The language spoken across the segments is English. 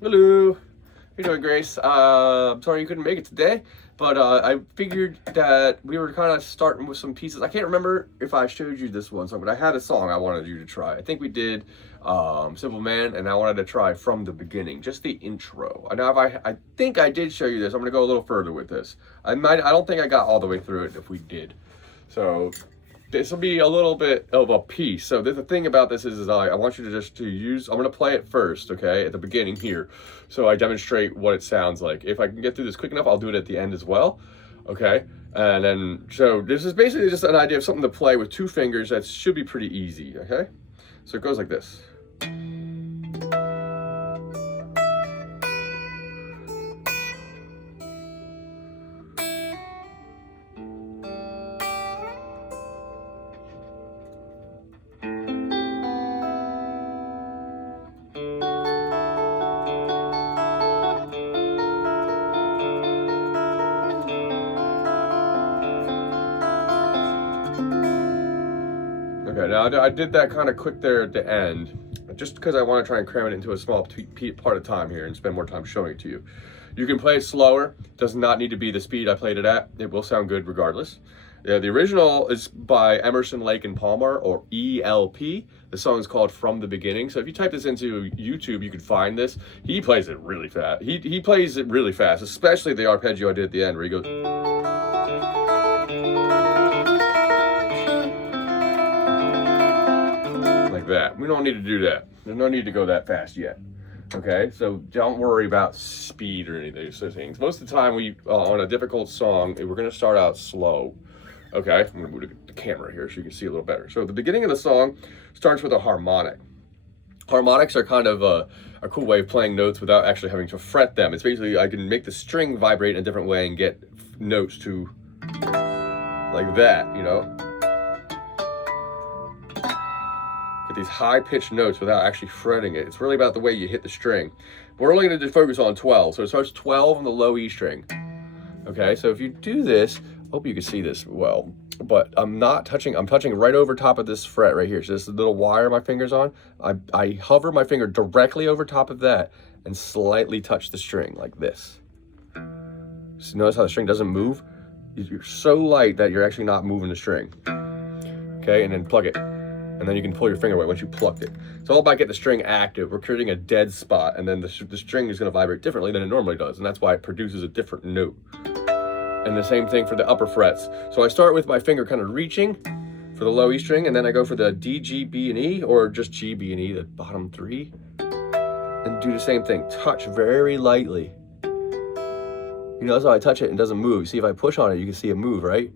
Hello. How you doing, Grace? I'm sorry you couldn't make it today, but I figured that we were kind of starting with some pieces. I can't remember if I showed you this one song, but I had a song I wanted you to try. I think we did Simple Man, and I wanted to try From the Beginning, just the intro. Now, if I think I did show you this. I'm going to go a little further with this. I don't think I got all the way through it if we did. So this will be a little bit of a piece. So the thing about this is I want you to I'm going to play it first, okay, at the beginning here. So I demonstrate what it sounds like. If I can get through this quick enough, I'll do it at the end as well, okay? And then, so this is basically just an idea of something to play with two fingers that should be pretty easy, okay? So it goes like this. Okay, now I did that kind of quick there at the end, just because I want to try and cram it into a small part of time here and spend more time showing it to you. You can play it slower, does not need to be the speed I played it at. It will sound good regardless. Yeah, the original is by Emerson, Lake and Palmer, or ELP. The song is called From the Beginning. So if you type this into YouTube, you can find this. He plays it really fast. He plays it really fast, especially the arpeggio I did at the end where he goes that. We don't need to do that. There's no need to go that fast yet. Okay, so don't worry about speed or any of those things. Most of the time, on a difficult song, we're going to start out slow. Okay, I'm going to move the camera here so you can see a little better. So the beginning of the song starts with a harmonic. Harmonics are kind of a cool way of playing notes without actually having to fret them. It's basically, I can make the string vibrate in a different way and get notes to like that, you know? Get these high-pitched notes without actually fretting it. It's really about the way you hit the string. We're only going to focus on 12, so it starts 12 on the low E string. Okay, so if you do this, hope you can see this well, but I'm touching right over top of this fret right here. So this little wire my finger's on, I hover my finger directly over top of that and slightly touch the string like this. So notice how the string doesn't move? You're so light that you're actually not moving the string. Okay, and then plug it. And then you can pull your finger away once you plucked it. It's all about getting the string active. We're creating a dead spot, and then the string is going to vibrate differently than it normally does, and that's why it produces a different note. And the same thing for the upper frets. So I start with my finger kind of reaching for the low E string, and then I go for the D, G, B, and E, or just G, B, and E, the bottom three, and do the same thing. Touch very lightly. You notice how I touch it and it doesn't move. See, if I push on it, you can see it move, right?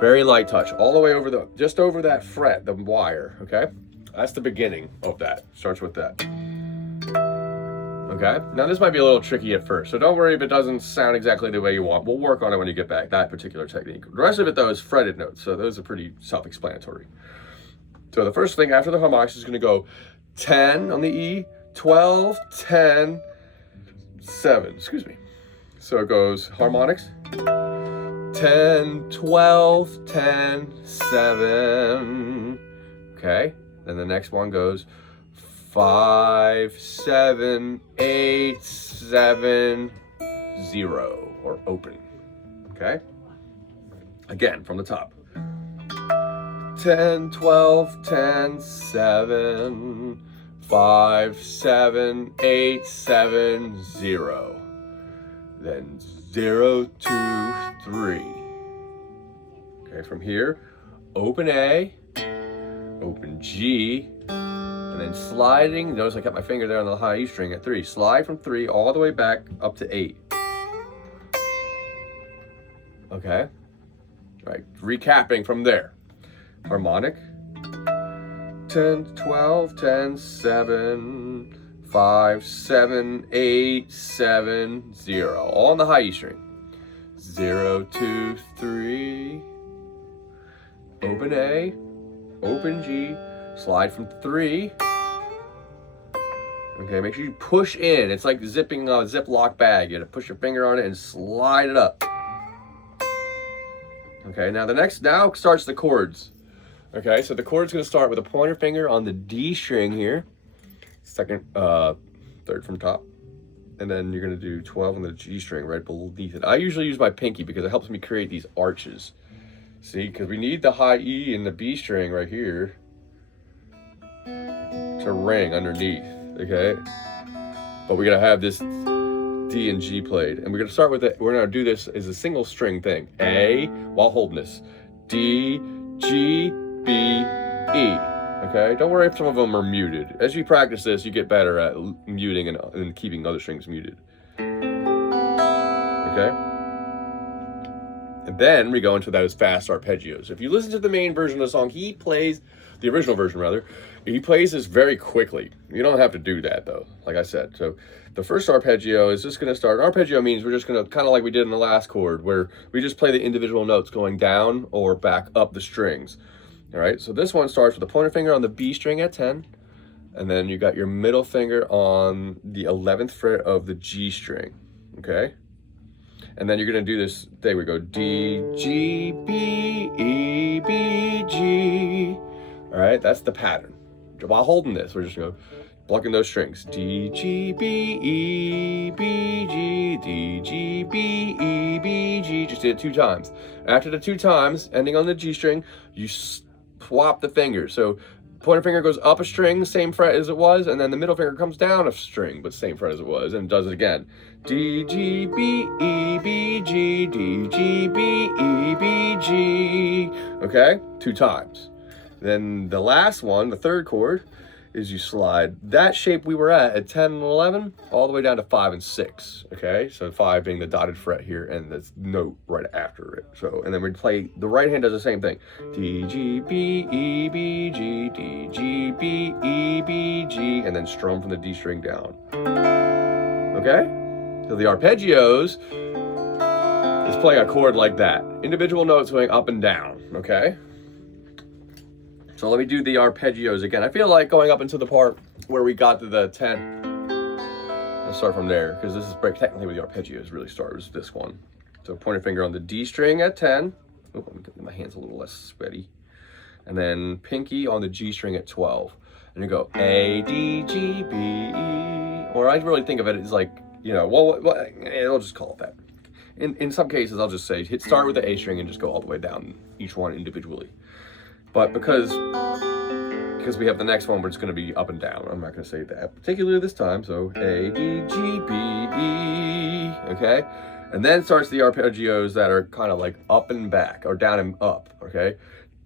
Very light touch, all the way over just over that fret, the wire, okay? That's the beginning of that, starts with that. Okay, now this might be a little tricky at first, so don't worry if it doesn't sound exactly the way you want. We'll work on it when you get back, that particular technique. The rest of it though is fretted notes, so those are pretty self-explanatory. So the first thing after the harmonics is gonna go 10 on the E, 12, 10, 7, excuse me. So it goes harmonics, 10, 12, 10, 7. Okay, then the next one goes 5, 7, 8, 7, 0, or open. Okay, again from the top. 10, 12, 10, 7, 5, 7, 8, 7, 0. Then 0, 2, 3. Okay, from here, open A, open G, and then sliding. Notice I kept my finger there on the high E string at 3. Slide from 3 all the way back up to 8. Okay, all right, recapping from there. Harmonic, 10, 12, 10, 7, 5, 7, 8, 7, 0. All on the high E string. 0, 2, 3. Open A, open G, slide from 3. Okay, make sure you push in. It's like zipping a Ziploc bag. You gotta push your finger on it and slide it up. Okay, now starts the chords. Okay, so the chord's gonna start with a pointer finger on the D string here. Second, third from top. and then you're going to do 12 on the G string right beneath it. I usually use my pinky because it helps me create these arches. See, because we need the high E in the B string right here to ring underneath, okay? But we're going to have this D and G played, and we're going to start with it. We're going to do this as a single string thing. A, while holding this. D, G, B, E. Okay, don't worry if some of them are muted. As you practice this, you get better at muting and keeping other strings muted. Okay? And then we go into those fast arpeggios. If you listen to the main version of the song, he plays, the original version rather, he plays this very quickly. You don't have to do that though, like I said. So the first arpeggio is just going to start. Arpeggio means we're just going to, kind of like we did in the last chord, where we just play the individual notes going down or back up the strings. All right, so this one starts with the pointer finger on the B string at 10, and then you got your middle finger on the 11th fret of the G string, okay? And then you're gonna do this, there we go, D, G, B, E, B, G. All right, that's the pattern. While holding this, we're just gonna go plucking those strings. D, G, B, E, B, G, D, G, B, E, B, G. Just did it 2 times. After the 2 times, ending on the G string, you swap the fingers. So pointer finger goes up a string, same fret as it was, and then the middle finger comes down a string, but same fret as it was, and does it again. D, G, B, E, B, G, D, G, B, E, B, G. Okay, 2 times. Then the last one, the third chord, is you slide that shape we were at 10 and 11 all the way down to 5 and 6. Okay, so 5 being the dotted fret here and the note right after it. So, and then we play, the right hand does the same thing. D, G, B, E, B, G, D, G, B, E, B, G, and then strum from the D string down. Okay, so the arpeggios is playing a chord like that. Individual notes going up and down, okay? So let me do the arpeggios again. I feel like going up into the part where we got to the 10. Let's start from there, because this is technically where the arpeggios really start, is this one. So pointer finger on the D string at 10. Oh, let me get my hands a little less sweaty. And then pinky on the G string at 12. And you go A, D, G, B, E. Or I really think of it as like, you know, well, I'll just call it that. In some cases, I'll just say, start with the A string and just go all the way down each one individually. But because we have the next one, we're just going to be up and down. I'm not going to say that particularly this time. So A, D, G, B, E, okay? And then starts the arpeggios that are kind of like up and back, or down and up, okay?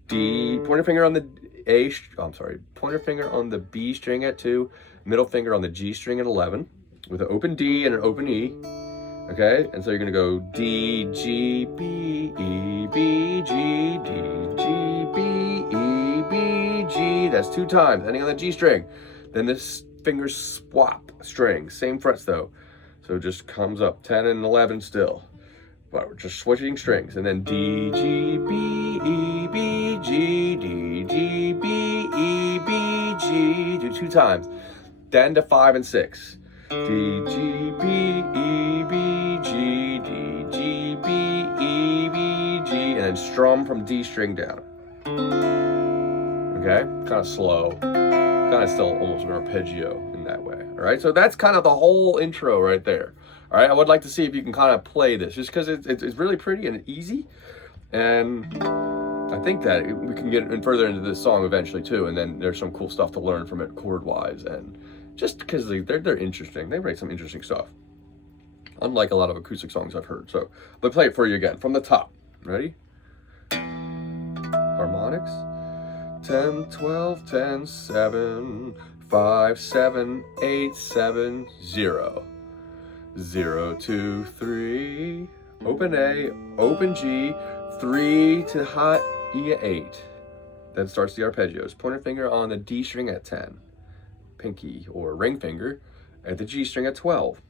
D, pointer finger on the pointer finger on the B string at 2, middle finger on the G string at 11, with an open D and an open E, okay? And so you're going to go D, G, B, E, B, G, D, G, B, E, B, G. That's 2 times, ending on the G string. Then this fingers swap strings, same frets though. So it just comes up 10 and 11 still. But we're just switching strings. And then D, G, B, E, B, G, D, G, B, E, B, G. Do 2 times. Then to 5 and 6. D, G, B, E, B, G, D, G, B, E, B, G. And then strum from D string down. Okay? Kind of slow. Kind of still almost an arpeggio in that way. All right? So that's kind of the whole intro right there. All right? I would like to see if you can kind of play this, just because it's really pretty and easy. And I think that we can get in further into this song eventually too. And then there's some cool stuff to learn from it chord-wise. And just because they're interesting. They write some interesting stuff. Unlike a lot of acoustic songs I've heard. So let me play it for you again from the top. Ready? Harmonics. 10, 12, 10, 7, 5, 7, 8, 7, 0. 0, 2, 3. Open A, open G, 3 to high E at 8. Then starts the arpeggios. Pointer finger on the D string at 10. Pinky or ring finger at the G string at 12.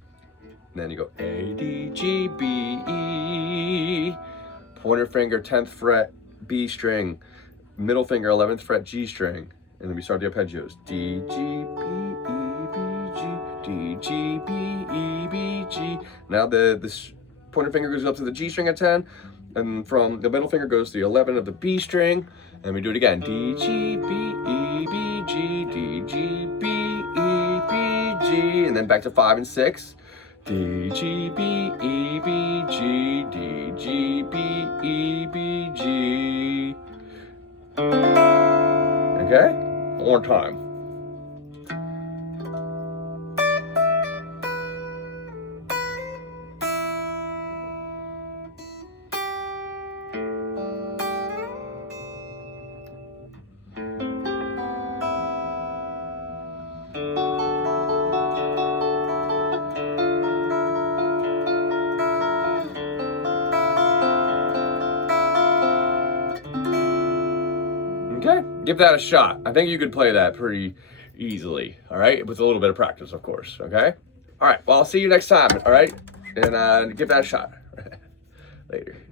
And then you go A, D, G, B, E. Pointer finger 10th fret B string, middle finger 11th fret G string, and then we start the arpeggios. D, G, B, E, B, G, D, G, B, E, B, G. Now this pointer finger goes up to the G string at 10, and from the middle finger goes to the 11 of the B string, and we do it again. D, G, B, E, B, G, D, G, B, E, B, G, and then back to 5 and 6. D, G, B, E, B, G, D, G, B, E, B, G. Okay? One more time. Okay, give that a shot. I think you could play that pretty easily, all right? With a little bit of practice, of course, okay? All right, well, I'll see you next time, all right? And give that a shot. Later.